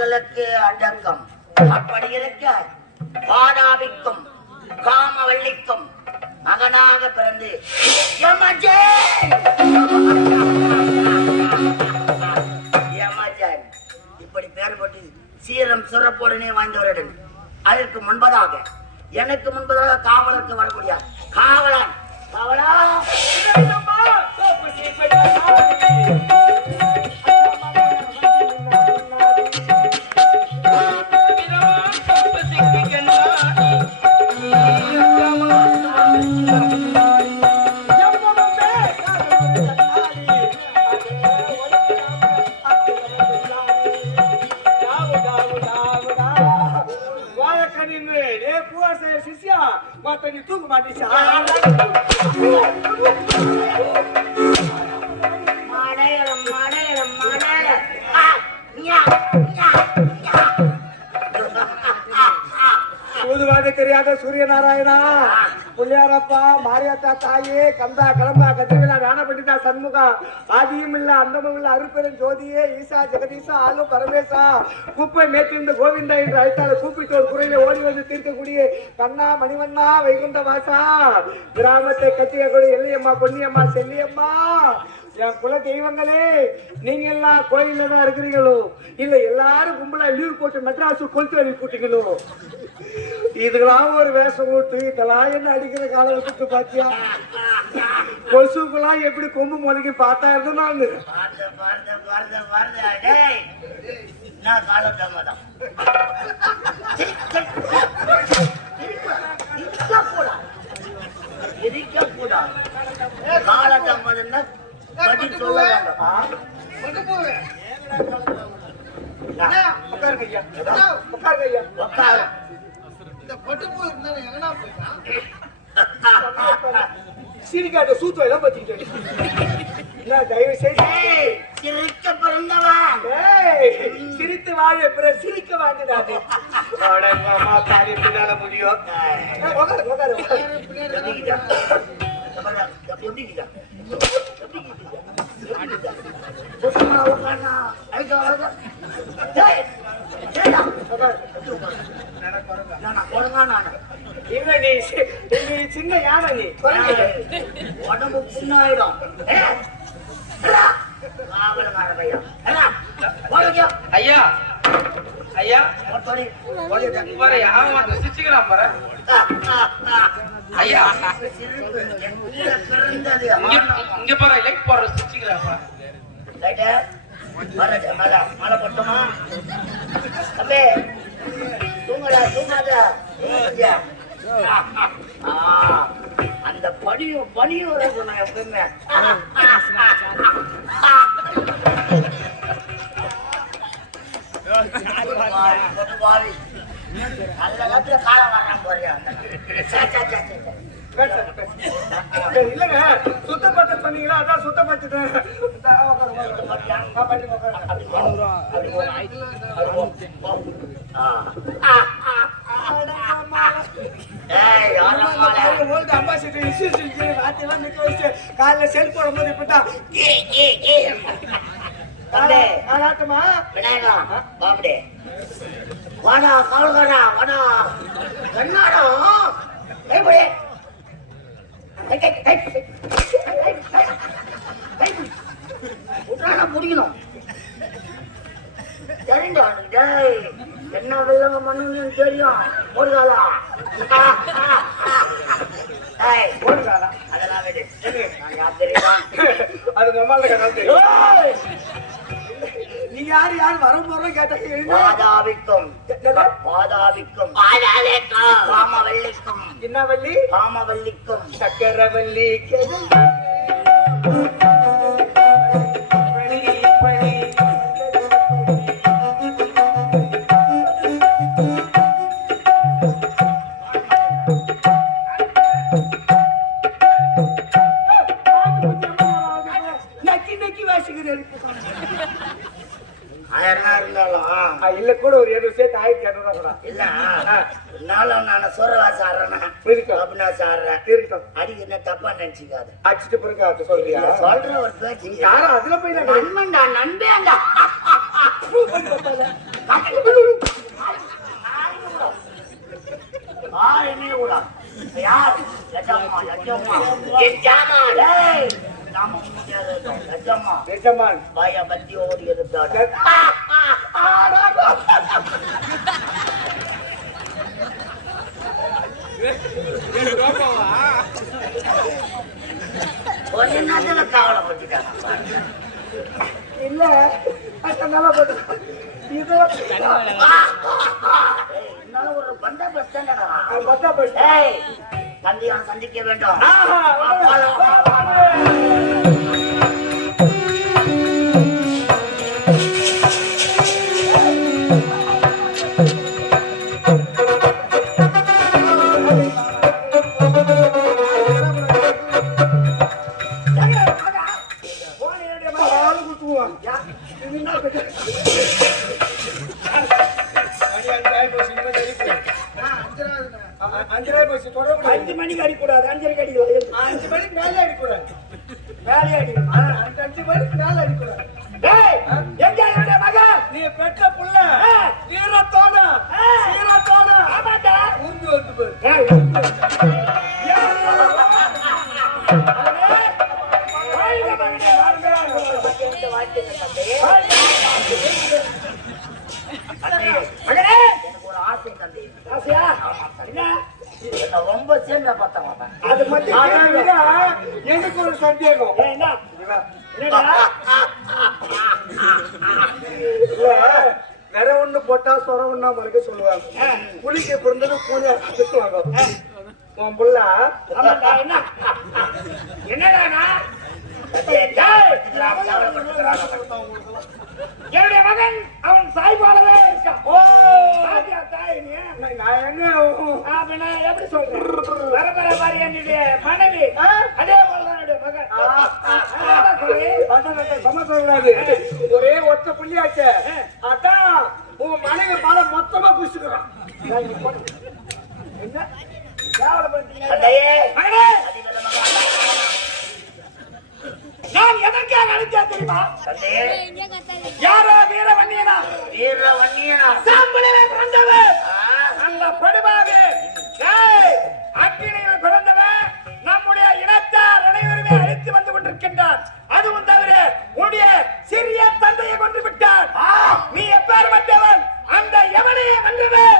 எங்களுக்கு அடக்கம் அப்படி இருக்க பாடாவிக்கும் காமவள்ளிக்கும் மகனாக பிறந்து இப்படி பேர் போட்டு சீரம் சிறப்புடனே வாய்ந்தவருடன் அதற்கு முன்பதாக எனக்கு முன்பதாக காவலருக்கு வரக்கூடிய காவலன் காவலா தூக்க மாட்டேன் சூதுவாக தெரியாத சூரியநாராயணா புள்ளியாரப்பா மாரியாத்தா தாயே கந்தா கிளம்பா கத்திரிவிழா ஞான பண்டிதா சண்முகா ஆதியும் இல்ல அந்தமும் இல்ல அருப்பெரும் ஜோதியே ஈசா ஜெகதீசா ஆலு பரமேசா குப்பை மேற்றிருந்த கோவிந்தா என்று அழைத்தால் கூப்பிட்டு ஒரு குறையில ஓடி வந்து தீர்க்கக்கூடிய கண்ணா மணிவண்ணா வைகுண்ட வாசா கிராமத்தை கட்டியக்கூடிய எல்லையம்மா பொன்னியம்மா செல்லியம்மா என் குல தெய்வங்களே நீங்க எல்லாம் கோயில்ல தான் இருக்கிறீங்களோ இல்ல எல்லாரும் கும்பலா லீவ் போட்டு மெட்ராஸ் கொளுத்து வழி போட்டீங்களோ இதுக்கெல்லாம் ஒரு வேஷம் போட்டு இதெல்லாம் என்ன அடிக்கிற காலம் விட்டு பாத்தியா கொசுக்கெல்லாம் எப்படி கொம்பு மொழிக்கு பார்த்தா இருந்தாங்க காலத்தாமதம்னா படி சொல்ல சிரிக்காட்ட சூத்து எல்லாம் பத்திக்கிட்டு தயவு செய்து சிரிக்க பிறந்தவன் சிரித்து வாழ பிற சிரிக்க வாங்கினாரு பின்னால முடியும் சின்ன யானை நீ உடம்பு புண்ணாயிடும் ஐயா ஐயா சிரிச்சுக்கலாம் பாரு ஐயா இங்க பாரு லைட் போடுற சிரிச்சுக்கலாம் மழை போட்டோமா தம்பி தூங்கடா தூங்காதா அந்த பனியும் பனியும் நான் எப்பவுமே அந்த நேரத்துல காலம் வர்றான் போறியா இல்லங்க சுத்தப்பட்டு பண்ணீங்களா அதான் சுத்தப்பட்டுட்டேன் காலைல செல் போடும் போது இப்பதான் வாடா காவல்காரா வாடா கண்ணாடா முடிக்கணும் தெரிஞ்சா என்ன வெள்ளங்க மண்ணு தெரியும் போடுகாலா போடுகாலா அதெல்லாம் அது நீ யாரு வரும் கேட்ட பாதாவிக்கும் காமவல்லிக்கும் என்ன வள்ளி காமவல்லிக்கும் சக்கரவல்லி இல்ல கூட ஒரு 7 விஷயத்து 1200 கூட இல்ல நானும் நான் சோறவாசம் ஆடுறேன்னா அப்படின்னா சாடுறேன் இருக்கட்டும் அடிக்க என்ன தப்பா நினைச்சுக்காது அடிச்சுட்டு பிறகு சொல்றியா சொல்ற ஒரு பேச்சு யாரும் அதுல போய் நண்பன்டா நண்பேண்டா என்ன கூட யார் லட்சம்மா என் ஜாமா நாம முடியாது லட்சம்மா வாயா பத்தி ஓடி இருந்தாரு கொஞ்ச நேரத்துல கவலைப்பட்டுட்டாங்க இல்ல நல்லா போட்டு ஒரு பந்தா பஸ் தந்தையான் சந்திக்க வேண்டும் அஞ்சு மணிக்கு அடிக்கூடாது 5:30 அடிக்கலாம் 5 மணிக்கு மேல அடிக்கூடாது மேலே அடிக்கணும் 5 மணிக்கு மேல அடிக்கூடாது நீ பெற்ற புள்ள வீரத்தோட உறிஞ்சு வந்து ஒரு ஆசை தந்தை ஆசையா ரொம்ப சேர்ந்த பார்த்த மாட்டேன் அது மட்டும் எனக்கு ஒரு சந்தேகம் வேற ஒண்ணு போட்டா சொர ஒண்ணா மறுக்க சொல்லுவாங்க புளிக்கு பிறந்தது பூனை திட்டுவாங்க உன் புள்ள என்னடா என்னுடைய மகன் அவன் சாய் போலவே இருக்கான் நான் எங்க எப்படி சொல்றேன் வரப்பற மாதிரி என்னுடைய மனைவி அதே போலதான் மகன் சொல்லக்கூடாது ஒரே ஒத்த புள்ளியாச்ச அதான் உன் மனைவி பால மொத்தமா குடிச்சுக்கிறான் என்ன நான் எதற்காக அழைத்தேன் தெரியுமா யாரோ வீரவன்னியனா சாம்பலிலே பிறந்தவர் அந்த படுபாவே அக்கினியில் பிறந்தவர் நம்முடைய இனத்தார் அனைவருமே அழைத்து வந்து கொண்டிருக்கின்றார் அதுவும் தவிர உன்னுடைய சிறிய தந்தையை கொண்டு விட்டார் நீ எப்பேற்பட்டவன் அந்த யமனையை வென்றவர்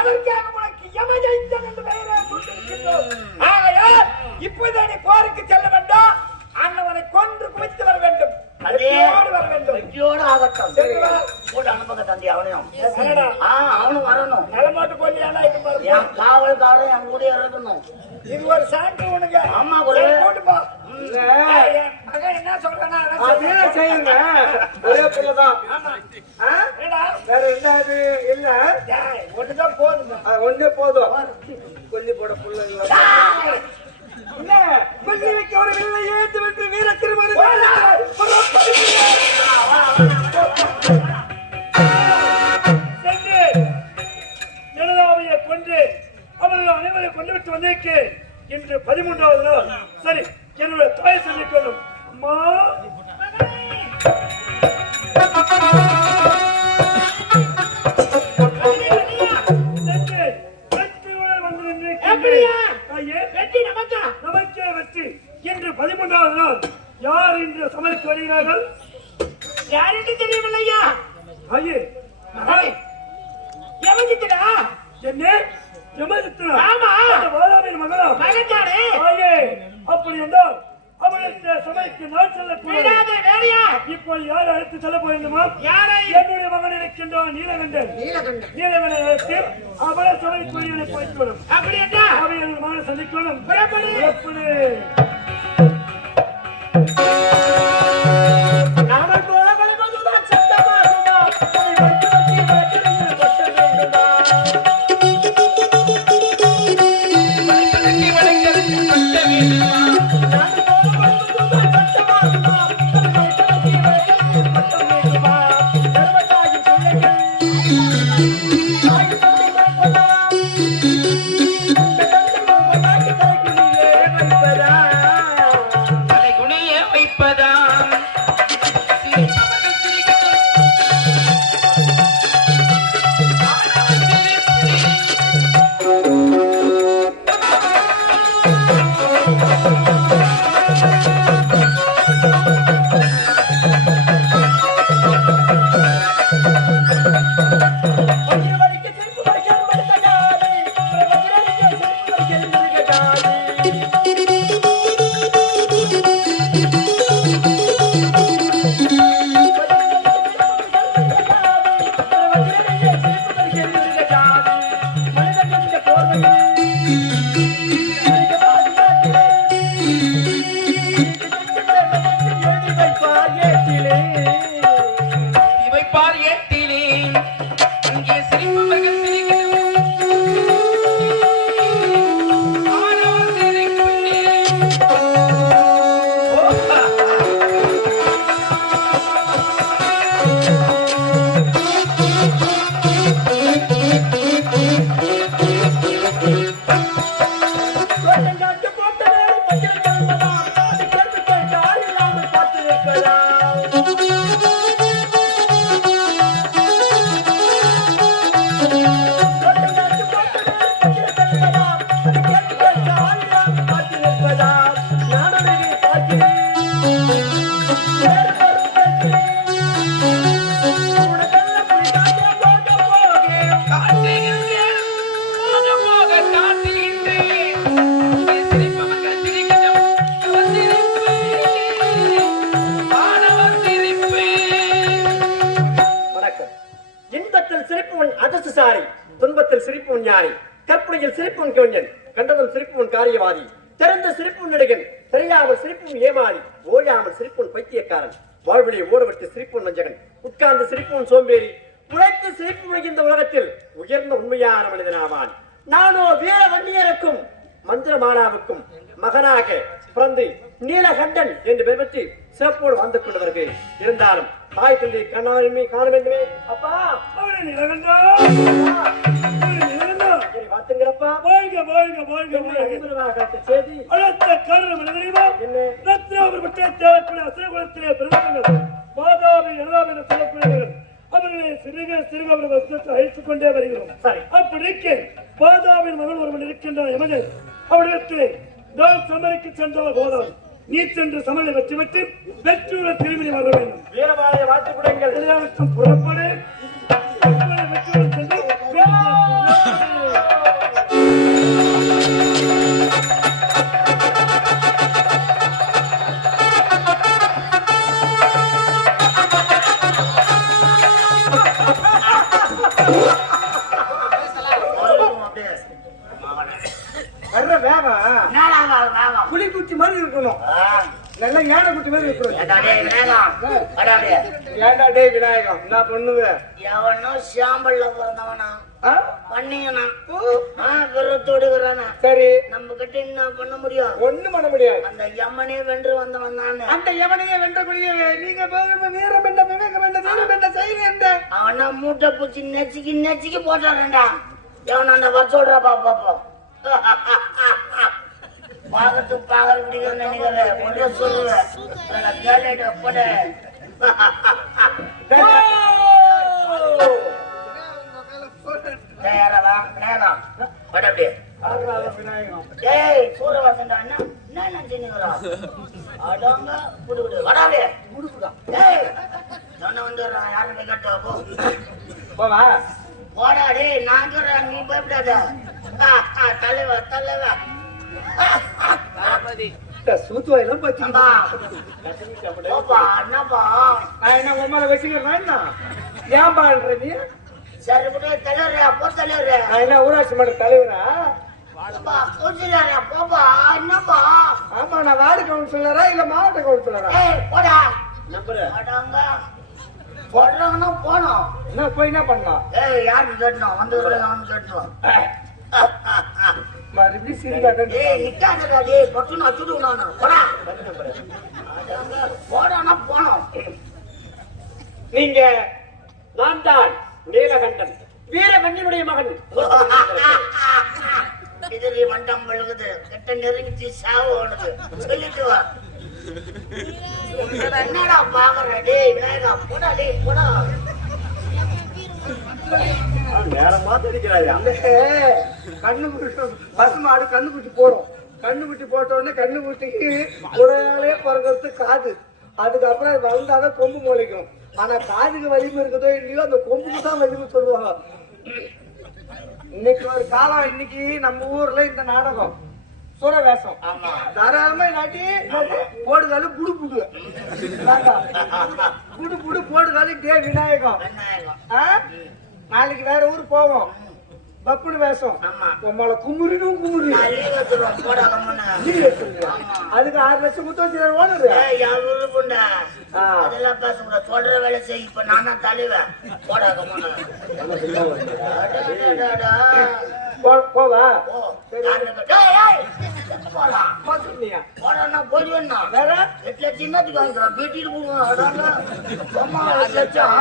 அதற்காக உனக்கு யமஜெயித்தன் என்று பெயரை கொண்டிருக்கின்றோம் ஆகையால் இப்போது நீ போருக்கு செல்ல வேண்டும் அண்ணவனை கொன்று குவித்து வர வேண்டும் அவனும் வரணும் நிலமாட்டு கொல்லியானா என் காவல்காரன் என் கூட இருக்கணும் இது ஒரு சான்று உனக்கு அம்மா போட்டுப்பா என்ன சொல்றேன்னா செய்யுங்க ஒரே புள்ளதான் வேற என்னது இல்ல ஒண்ணுதான் போதும் ஒண்ணே போதும் கொல்லி போட புள்ள இல்ல கொல்லி வைக்க ஒரு வில்லை ஏத்து விட்டு வீர திருமணி ஜனதாவையை கொன்று அவர்கள் அனைவரை கொண்டு விட்டு வந்திருக்கு இன்று 13வது நாள். சரி, என்னுடைய தாய் சொல்லிக் கொள்ளும் அம்மா நமக்கே வெற்றி. இன்று 13வது நாள். யார் இன்று சமைத்து வருகிறார்கள்? யார் என்று தெரியவில்லையா? ஐயே, யமஜித்தனா? என்ன யமஜித்தனா? ஆமா, வாதாபியின் மகளா? மகன்தானே. ஐயே, அப்படி என்றால் அவளுக்கு சமைக்கு நான் சொல்லக்கூடாது. வேற யார்? இப்போது யார் அழைத்து செல்ல போயிருந்தோமா? யாரை? என்னுடைய மகன் இருக்கின்றான் நீலகண்டன். நீலகண்டன் அழைத்து அவரை சபைக்குரியவனை போய்த்து வரும். அப்படி என்ன? அவை என் மகனை சந்திக்கணும். புறப்படு. நாமல் போகவதுதான் சத்தமாகுமா? அதை மட்டும் வச்சிருக்கிற கொட்ட வேண்டுமா? துன்பத்தில் சிரிப்பவன் ஞானி, கற்பனையில் சிரிப்பவன் கவிஞன், கண்டதும் சிரிப்பவன் காரியவாதி, திறந்த சிரிப்பவன் நடிகன், தெரியாமல் சிரிப்பவன் ஏமாளி, ஓயாமல் சிரிப்பவன் பைத்தியக்காரன், வாழ்வினை ஓடவிட்டு சிரிப்பவன் வஞ்சகன், உட்கார்ந்து சிரிப்பவன் சோம்பேறி, உழைத்து சிரிப்பவன் இந்த உலகத்தில் உயர்ந்த உண்மையான மனிதனாவான். நானோ வீர வன்னியருக்கும் மந்திரமானாவுக்கும் மகனாக பிறந்து நீலகண்டன் என்று பெயர் பெற்று சிறப்போடு வாழ்ந்து கொண்டு வருகிறேன். இருந்தாலும் தாய் தந்தை கண்ணாலுமே காண வேண்டுமே. அப்பா வாத்துங்கிறப்பா செய்தி அடுத்த காரணம் என்ன? ரத்னாபுரத்தை தேவைப்பட அசைகுலத்திலே பிரதமர்கள் பாதாபி எழுதாம் என சொல்லப்படுகிறார்கள். அவர்களை சிறுக சிறுக அவர் வசனத்தை அழைத்துக் கொண்டே வருகிறோம். அப்படி இருக்க பாதாவின் மகன் ஒருவன் இருக்கின்றான் எமகன். அவரிடத்தில் நான் சமரிக்கு சென்றவர் போதாது. நீ சென்று சமலை வெற்றிவிட்டு வெற்றியுள்ள திரும்பி வர வேண்டும். வீரபாளைய வார்த்தை குடங்கள் புறப்படு. புலி குச்சி மாதிரி இருக்கணும், நல்லா யானை குச்சி மாதிரி இருக்கணும். ஏண்டா டேய் விநாயகம் என்ன பண்ணுவ? எவனோ சாம்பல்ல பிறந்தவனா பண்ணீங்கண்ணா விரத்தோடுகிறானா? சரி, நம்ம கிட்ட என்ன பண்ண முடியும்? ஒண்ணும் பண்ண முடியாது. அந்த யமனே வென்று வந்தவன் தானே. அந்த யமனையே வென்றக்கூடிய நீங்க வீரம் என்ன விவேகம் என்ன வீரம் என்ன செய்ய என்ன? அவனா மூட்டை பூச்சி நெச்சிக்கு நெச்சிக்கு போட்டாரண்டா. எவன் அந்த வச்சோடுறா பாப்பா பாகத்து பாகல் பிடிக்கிற நினைக்கிறேன் ஒன்றும் சொல்லுவேன். போட சூரவாசன் என்ன நினைச்சுக்கிறான்? அடங்க புடுவிடு வடாடே சொன்ன வந்துடுறான். யாருமே கேட்டா போவா போடாடே. நான் சொல்றேன், நீ பயப்படாத. தலைவா தலைவா சூத்துவாயெல்லாம் பச்சுப்பா என்னப்பா மேல வச்சுக்கிறேன் என்ன ஏன் பாடுற நீ சரி விட தலைவரே போ தலைவரே நான் என்ன ஊராட்சி மன்ற தலைவரா போச்சுறாரா போப்பா என்னப்பா ஆமா நான் வார்டு கவுன்சிலரா இல்ல மாவட்ட கவுன்சிலரா ஏய் போடா நம்பரு போடாங்க போடுறாங்கன்னா போனோம் என்ன போய் என்ன பண்ணலாம் ஏய் யாருக்கு கேட்டோம் வந்து அவனு கேட்டோம் மறுபடியும் சிரிக்காத ஏய் நிக்காதடா டேய் பட்டு நான் சுடு நானு போடா போடானா போனோம் நீங்க நான் தான் நீலகண்டன் வீரகண்ணினுடைய மகன். இது மண்டம் விழுகுது கிட்ட நெருங்கிச்சு சாவு ஓடுது சொல்லிட்டு வா என்னடா பாக்குற டேய் விநாயகா போடா டேய் போடா நேரமா தெரிக்கிறாயா கண்ணுக்குட்டி பசுமாடு கண்ணுக்குட்டி போடும் கண்ணுக்குட்டி போட்ட உடனே கண்ணுக்குட்டிக்கு உடையாலே பிறகு காது அதுக்கப்புறம் அது வளர்ந்தாதான் கொம்பு முளைக்கும் ஆனா காதுக்கு வலிமை இருக்குதோ இல்லையோ அந்த கொம்புக்கு தான் வலிமை சொல்லுவாங்க இன்னைக்கு ஒரு காலம் இன்னைக்கு நம்ம ஊர்ல இந்த நாடகம் சூரவேஷம் தாராளமா இல்லாட்டி போடுகாலு புடு புடு புடு புடு போடுகாலு டே விநாயகம் நாளைக்கு வேற ஊர் போவோம் பப்புனு வேஷம் உம்மளை குமுறினும் குமுறி அதுக்கு 6 லட்சம் முத்து வச்சு ஓடுது அதெல்லாம் பேசக்கூடாது சொல்ற வேலை செய் இப்ப நானா தலைவன் போடாத போவா போடா போடுவேன்னா வேற 8 லட்சம் என்னத்துக்கு வாங்கிக்கிறோம் வீட்டிட்டு போடுவோம் 8 லட்சம்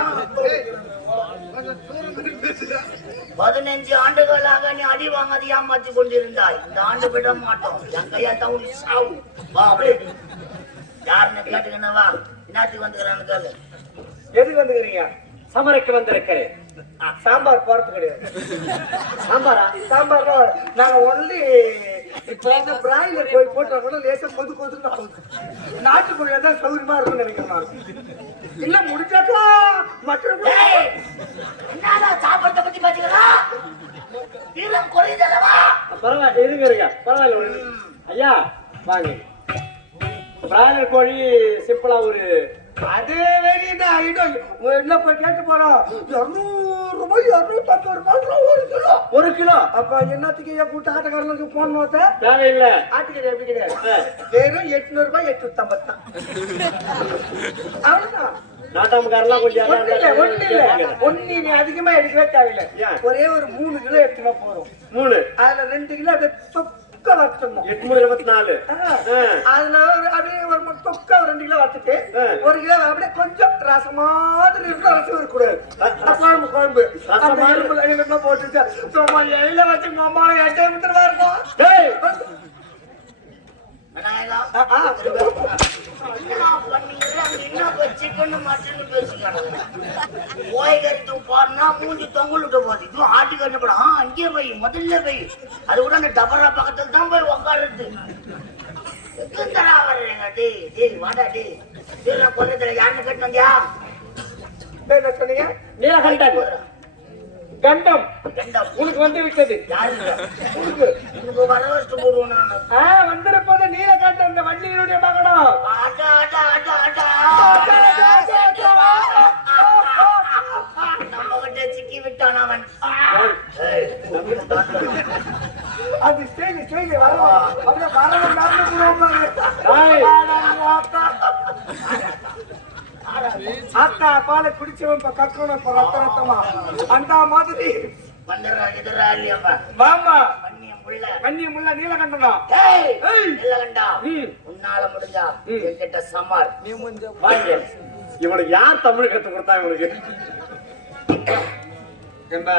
15 ஆண்டுகளாக நீ அடி வாங்காது ஏமாத்தி கொண்டிருந்தாய் இந்த ஆண்டு விட மாட்டோம் என் கையா தவுளி சாவு வா அப்படியே யாருன்னு கேட்டுக்கணும் வா என்னத்துக்கு வந்துக்கிறான்னு கேளு எதுக்கு வந்துக்கிறீங்க சமரைக்கு வந்திருக்கிறேன். சாம்பார் போறது கிடையாது சாம்பாரா? சாம்பார் நாங்க ஒன்லி இப்ப வந்து பிராய்லர் போய் போட்டா கூட லேசா கொது கொதுன்னு நாட்டுக்குள்ள தான் சௌகரியமா இருக்கும்னு நினைக்கிறேன் இல்ல முடிச்சாக்கா மற்ற என்னடா சாப்பாட்டை பத்தி பாத்தீங்களா வீரம் குறையுதல்லவா பரவாயில்ல இருங்க பரவாயில்ல ஐயா வாங்க. பிராய்லர் கோழி சிம்பிளா ஒரு அதே என்ன போய் கேட்டு போறோம் 200 ரூபாய் 210 ரூபாய் 1 கிலோ அப்ப என்னத்துக்கு கூட்ட ஆட்டக்காரங்களுக்கு போன தேவையில்லை. ஆட்டுக்கறி எப்படி கிடையாது வெறும் 800 ரூபாய் 850 தான் அவ்வளவுதான். நாட்டாமக்காரெல்லாம் கொஞ்சம் ஒண்ணு நீ அதிகமா எடுக்கவே தேவையில்லை ஒரே ஒரு 3 கிலோ எடுத்துனா போதும் 3 அதுல 2 கிலோ வச்சுக்கணும் 824 அதுல அப்படியே ஒரு தொக்கா 2 கிலோ வச்சுட்டு 1 கிலோ அப்படியே கொஞ்சம் ரசம் மாதிரி இருக்கும் ரசம் இருக்கக்கூடாது குழம்பு குழம்பு போட்டுச்சு சும்மா எயில வச்சு அம்மா எட்டை விட்டுருவா இருக்கும் சிக்கன் மட்டன் பேசிக்கணும் ஓய்கரித்து போறனா மூஞ்சி தொங்கலிட்டு போகுது இதுவும் ஆட்டு கட்டுப்படும் அங்கேயே போய் முதல்ல போய் அது கூட அந்த டபரா பக்கத்துல தான் போய் உக்காடுறது எத்தரா வர்றீங்க டே டே வாடா டே கொல்லத்துல யாருன்னு கேட்டு வந்தியா சொன்னீங்க நீலகண்டன் கண்டம் உனக்கு வந்து விட்டது உனக்கு வர வச்சு போடுவோம் நான் வந்திருப்பது நீலகண்டன் இந்த வண்டியினுடைய மகனம் நம்ம கிட்ட சிக்கி விட்டான் அவன் அது ஸ்டேஜ் வரணும் அப்படியே ஆத்தா பாலை குடிச்சவன் இப்ப கக்கணும் இப்ப ரத்த ரத்தமா அந்த மாதிரி மாமா கண்ணியம் முள்ள நீலகண்டனா உன்னால முடிஞ்சா என்கிட்ட சமாள் இவனுக்கு யார் தமிழ் கத்து கொடுத்தா இவனுக்கு என்ன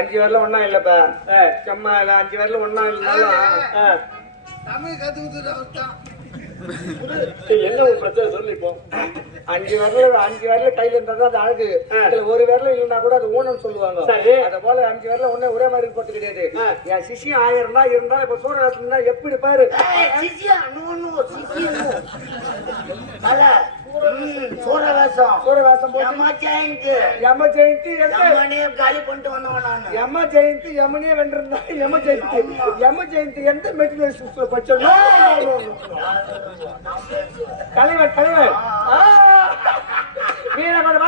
5 வரல ஒண்ணா இல்லப்ப சும்மா 5 வரல ஒண்ணா இல்ல தமிழ் கத்து கொடுத்துட்டான் என்ன ஒரு பிரச்சனை சொல்லி இப்போ 5 விரல கையில இருந்தா அது அழகு ஒரு விரல இல்லைன்னா கூட அது ஊனம் சொல்லுவாங்க அத போல 5 விரல ஒரே மாதிரி போட்டு கிடையாது என் சிஷியம் 1000 தான் இருந்தா இப்ப சூரவேசம்னா எப்படி பாரு சூரவேசம் யம ஜெயந்தி காலி பண்ணிட்டு வந்தவன் யம ஜெயந்தி யமனே வென்றிருந்தா யம ஜெயந்தி எந்த மெட்டீரியல் பட்சம் தலைவர் வீரகண்ட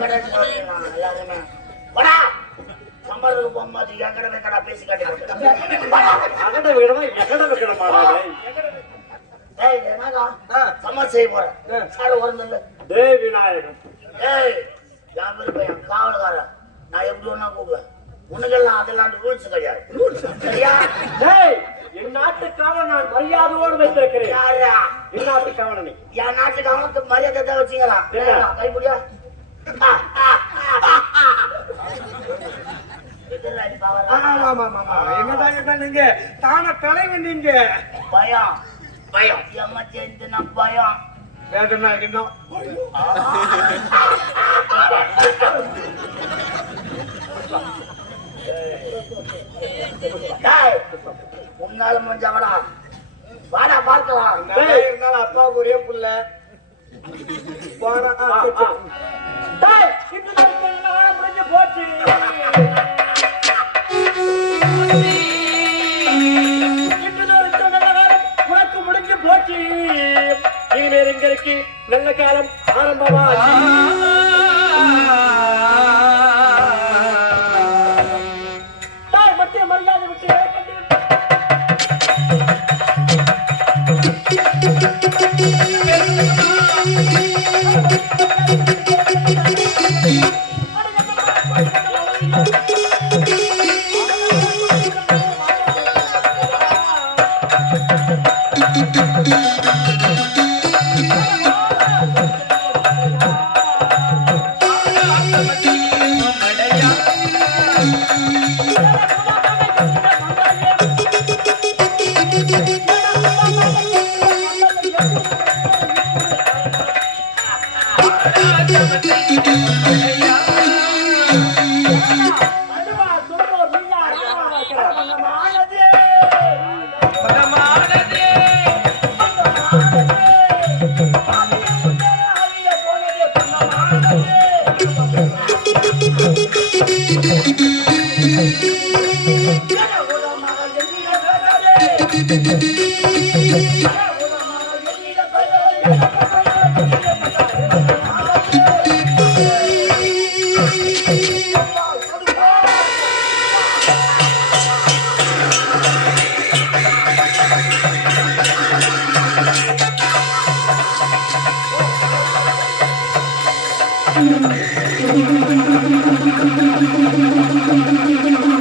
கடைசி எல்லாருமே போடா சம்பளத்துக்கு போகும்போது எங்கட வைக்கடா பேசி அகட விடமா எகட வைக்கணுமா ஏய் என்னடா சம்மர் செய்ய போறேன் சார் வரணும் டேய் விநாயகம் ஏய் யார் பையன் காவல்காரன் நான் எப்படி ஒண்ணா கூப்பிடுவேன் உனக்கெல்லாம் அதெல்லாம் ரூல்ஸ் கிடையாது சரியா டேய் என் நாட்டுக்காக நான் மரியாதையோடு வைத்திருக்கிறேன் யாரா என் நாட்டுக்காக நீ என் நாட்டுக்கு அவங்க மரியாதை தான் வச்சுக்கலாம் கைப்பிடியா என்னதான் நீங்க தான தலைவன் நீங்க பயம் பயம் ஏமா சேர்ந்துனா பயம் வேண்டனா இன்னும் உன்னால முடிஞ்சவடா வாடா பார்க்கலாம் இருந்தாலும் அப்பாவுக்கு ஒரே புள்ள முடிஞ்சு போச்சு உனக்கு முடிஞ்சு போச்சு இனிமேல் இங்க இருக்கு நல்ல காலம் ஆரம்பமா மத்திய மரியாதை விட்டு Thank you.